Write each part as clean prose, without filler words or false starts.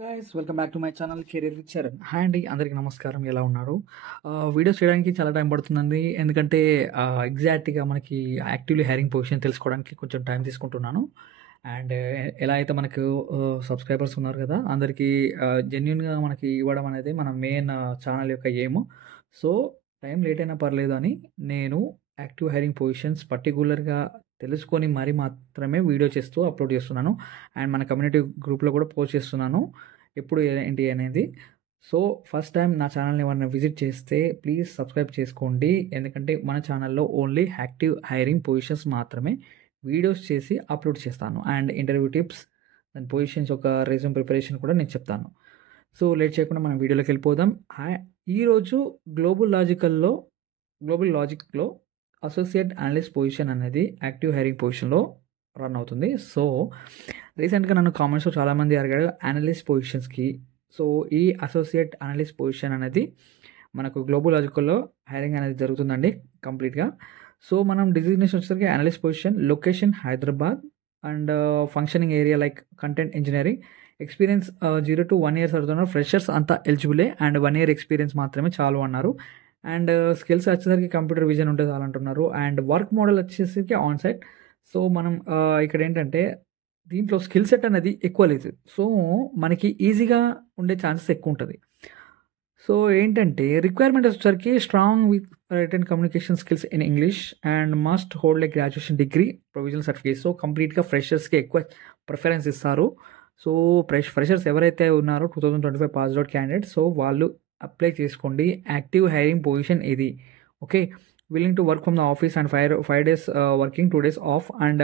Guys welcome back to my channel career with Charan. Hi అండి, అందరికీ నమస్కారం. ఎలా ఉన్నారు? వీడియోస్ చేయడానికి చాలా టైం పడుతుందండి, ఎందుకంటే ఎగ్జాక్ట్గా మనకి యాక్టివ్లీ హైరింగ్ పొజిషన్ తెలుసుకోవడానికి కొంచెం టైం తీసుకుంటున్నాను. అండ్ ఎలా అయితే మనకు సబ్స్క్రైబర్స్ ఉన్నారు కదా, అందరికీ జెన్యున్గా మనకి ఇవ్వడం అనేది మన మెయిన్ ఛానల్ యొక్క ఎయిమ్. సో టైం లేట్ అయినా పర్లేదు అని నేను యాక్టివ్ హైరింగ్ పొజిషన్స్ పర్టికులర్గా తెలుసుకొని మరి మాత్రమే వీడియో చేస్తూ అప్లోడ్ చేస్తున్నాను. అండ్ మన కమ్యూనిటీ గ్రూప్లో కూడా పోస్ట్ చేస్తున్నాను ఎప్పుడు ఏంటి అనేది. సో ఫస్ట్ టైం నా ఛానల్ని ఎవరైనా విజిట్ చేస్తే ప్లీజ్ సబ్స్క్రైబ్ చేసుకోండి, ఎందుకంటే మన ఛానల్లో ఓన్లీ యాక్టివ్ హైరింగ్ పొజిషన్స్ మాత్రమే వీడియోస్ చేసి అప్లోడ్ చేస్తాను. And interview tips and positions యొక్క రెజ్యూమ్ ప్రిపరేషన్ కూడా నేను చెప్తాను. సో లేట్ చేయకుండా మనం వీడియోలోకి వెళ్ళిపోదాం. ఈరోజు గ్లోబల్ లాజిక్లో అసోసియేట్ అనలిస్ట్ పొజిషన్ అనేది యాక్టివ్ హైరింగ్ పొజిషన్లో రన్ అవుతుంది. సో రీసెంట్గా నన్ను కామెంట్స్లో చాలామంది అడిగారు అనలిస్ట్ పొజిషన్స్కి. సో ఈ అసోసియేట్ అనలిస్ట్ పొజిషన్ అనేది మనకు గ్లోబల్ లాజికల్లో హైరింగ్ అనేది జరుగుతుందండి కంప్లీట్గా. సో మనం డిజిగ్నేషన్ వచ్చేసరికి analyst position, location Hyderabad, and functioning area like content engineering. Experience 0 to 1 years అడుగుతున్నారు. ఫ్రెషర్స్ అంతా ఎలిజిబులే, అండ్ 1 year ఎక్స్పీరియన్స్ మాత్రమే చాలు అన్నారు. అండ్ స్కిల్స్ వచ్చేసరికి కంప్యూటర్ విజన్ ఉంటే చాలంటున్నారు. అండ్ వర్క్ మోడల్ వచ్చేసరికి ఆన్ సైట్. సో మనం ఇక్కడ ఏంటంటే దీంట్లో స్కిల్ సెట్ అనేది ఎక్కువ లేదు, సో మనకి ఈజీగా ఉండే ఛాన్సెస్ ఎక్కువ ఉంటుంది. సో ఏంటంటే రిక్వైర్మెంట్ వచ్చేసరికి strong with written communication skills in English and must hold a graduation degree, provisional certificate. So కంప్లీట్గా ఫ్రెషర్స్కి ఎక్కువ ప్రిఫరెన్స్ ఇస్తారు. సో ఫ్రెషర్స్ ఎవరైతే ఉన్నారో 2025 పాస్డ్ అవుట్ క్యాండిడేట్, సో వాళ్ళు అప్లై చేసుకోండి. యాక్టివ్ హైరింగ్ పొజిషన్ ఇది. Okay, willing to work from the office and 5 days working, 2 days of, and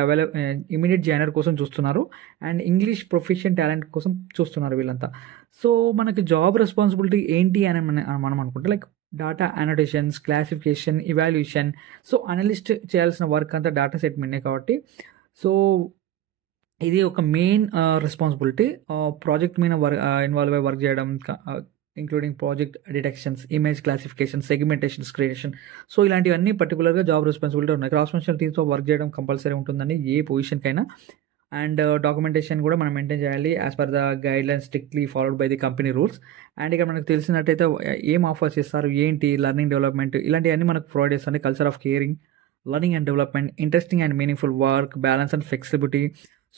immediate joiner కోసం చూస్తున్నారు. అండ్ ఇంగ్లీష్ ప్రొఫెషన్ టాలెంట్ కోసం చూస్తున్నారు వీళ్ళంతా. సో మనకి జాబ్ రెస్పాన్సిబిలిటీ ఏంటి అని మనం అనుకుంటే like data annotations, classification, evaluation. So analyst చేయాల్సిన వర్క్ అంతా డేటా సెట్ మీదే కాబట్టి సో ఇది ఒక మెయిన్ రెస్పాన్సిబిలిటీ. ప్రాజెక్ట్ మీద ఇన్వాల్వ్ అయ్యి వర్క్ చేయడం, including project detections, image classification, segmentations creation. So ఇలాంటివన్నీ పర్టికులర్గా జాబ్ రెస్పాన్సిబిలిటీ ఉన్నాయి. క్రాస్ ఫంక్షనల్ టీమ్స్తో వర్క్ చేయడం కంపల్సరీ ఉంటుందండి ఏ పొజిషన్కైనా. అండ్ డాక్యుమెంటేషన్ కూడా మనం మెయింటైన్ చేయాలి as per the guidelines strictly followed by the company rules. And ఇక్కడ మనకు తెలిసినట్టయితే ఏం ఆఫర్ చేస్తారు, ఏంటి లర్నింగ్ డెవలప్మెంట్, ఇలాంటివన్నీ మనకు ప్రొవైడ్ చేస్తుంది. Culture of caring, learning and development, interesting and meaningful work, balance and flexibility.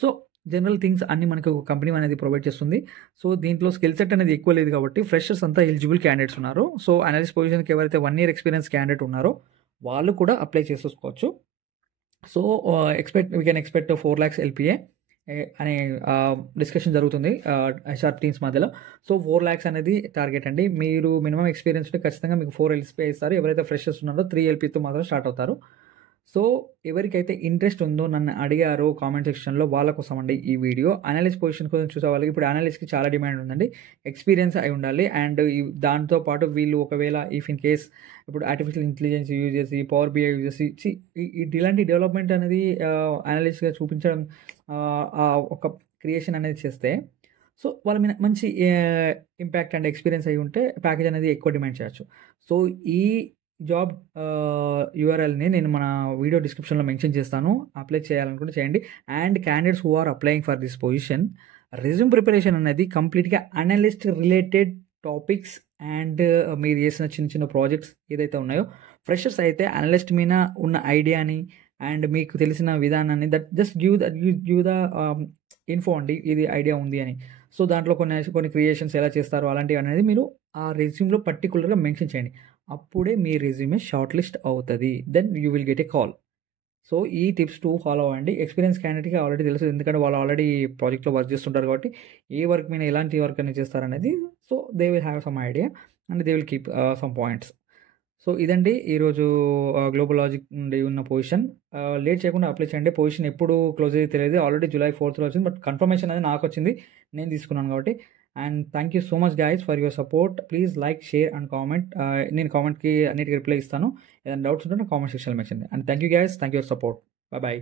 So general things అన్ని మనకు ఒక కంపెనీ అనేది ప్రొవైడ్ చేస్తుంది. సో దీంట్లో స్కిల్ సెట్ అనేది ఎక్కువ లేదు కాబట్టి ఫ్రెషర్స్ అంతా ఎలిజిబుల్ క్యాండిడేట్స్ ఉన్నారు. సో అనలిస్ట్ పొజిషన్కి ఎవరైతే 1 year ఎక్స్పీరియన్స్ క్యాండిడేట్ ఉన్నారో వాళ్ళు కూడా అప్లై చేసుకోవచ్చు. So we can expect 4 lakhs LPA అనే డిస్కషన్ జరుగుతుంది హెచ్ఆర్ టీమ్స్ మధ్యలో. సో 4 lakhs అనేది టార్గెట్ అండి. మీరు మినిమం ఎక్స్పీరియన్స్ ఉంటే ఖచ్చితంగా మీకు 4 LPA ఇస్తారు. ఎవరైతే ఫ్రెషర్స్ ఉన్నారో 3 LPతో మాత్రం స్టార్ట్ అవుతారు. సో ఎవరికైతే ఇంట్రెస్ట్ ఉందో నన్ను అడిగారో కామెంట్ సెక్షన్లో వాళ్ళ కోసం అండి ఈ వీడియో. అనలిస్ట్ పొజిషన్ కోసం చూసే వాళ్ళకి ఇప్పుడు అనలిస్ట్కి చాలా డిమాండ్ ఉందండి, ఎక్స్పీరియన్స్ అయి ఉండాలి. అండ్ దాంతోపాటు వీళ్ళు ఒకవేళ ఇఫ్ ఇన్ కేస్ ఇప్పుడు ఆర్టిఫిషియల్ ఇంటెలిజెన్స్ యూజ్ చేసి, పవర్ BI యూజ్ చేసి ఇలాంటి డెవలప్మెంట్ అనేది అనలిస్ట్గా చూపించడం, ఒక క్రియేషన్ అనేది చేస్తే సో వాళ్ళ మీద మంచి ఇంపాక్ట్ అండ్ ఎక్స్పీరియన్స్ అయి ఉంటే ప్యాకేజ్ అనేది ఎక్కువ డిమాండ్ చేయొచ్చు. సో ఈ జాబ్ URLని నేను మన వీడియో డిస్క్రిప్షన్లో మెన్షన్ చేస్తాను. అప్లై చేయాలనుకుంటే చేయండి. And candidates who are applying for this position, resume preparation అనేది కంప్లీట్గా అనలిస్ట్ రిలేటెడ్ టాపిక్స్ అండ్ మీరు చేసిన చిన్న చిన్న ప్రాజెక్ట్స్ ఏదైతే ఉన్నాయో, ఫ్రెషర్స్ అయితే అనలిస్ట్ మీద ఉన్న ఐడియాని అండ్ మీకు తెలిసిన విధానాన్ని that just give the info అండి, ఇది ఐడియా ఉంది అని. సో దాంట్లో కొన్ని క్రియేషన్స్ ఎలా చేస్తారో అలాంటివి అనేది మీరు ఆ రెజ్యూమ్లో పర్టికులర్గా మెన్షన్ చేయండి. అప్పుడే మీ రెజ్యూమే షార్ట్ లిస్ట్ అవుతుంది. Then you will get a call. So ఈ టిప్స్ 2 ఫాలో అవ్వండి. ఎక్స్పీరియన్స్ క్యాండిడేట్కి ఆల్రెడీ తెలుసు, ఎందుకంటే వాళ్ళు ఆల్రెడీ ప్రాజెక్ట్లో వర్క్ చేస్తుంటారు కాబట్టి ఏ వర్క్ మీద ఎలాంటి వర్క్ అనేది చేస్తారనేది. So they will have some idea and they will keep some points. So ఇదండి ఈరోజు గ్లోబల్ లాజిక్ నుండి ఉన్న పొజిషన్. లేట్ చేయకుండా అప్లై చేయండి. పొజిషన్ ఎప్పుడు క్లోజ్ అయితే తెలియదు, ఆల్రెడీ July 4th వచ్చింది, బట్ కన్ఫర్మేషన్ అనేది నాకు వచ్చింది, నేను తీసుకున్నాను కాబట్టి. And thank you so much guys for your support. Please like, share and comment. నేను కామెంట్కి అన్నిటికీ రిప్లై ఇస్తాను. ఏదైనా డౌట్స్ ఉంటే నా కామెంట్ సెక్షన్లో mention. And thank you guys, thank you for support. Bye.